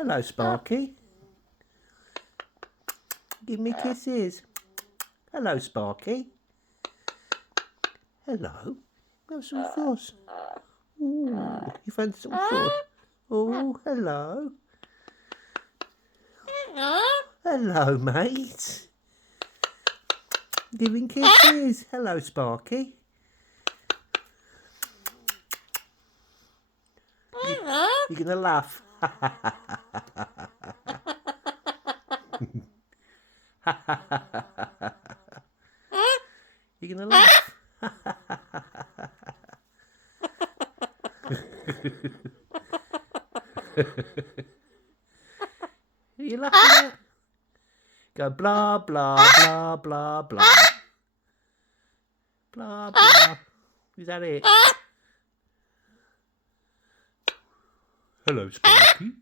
Hello, Sparky. Give me kisses. Hello, Sparky. Hello. Have some fuss. Ooh, you've had some fuss. Oh, hello. Hello, mate. Giving kisses. Hello, Sparky. You're gonna laugh. You're gonna laugh. Are you laughing at? Go blah blah blah blah blah. Blah blah. Is that it? Hello, Sparky.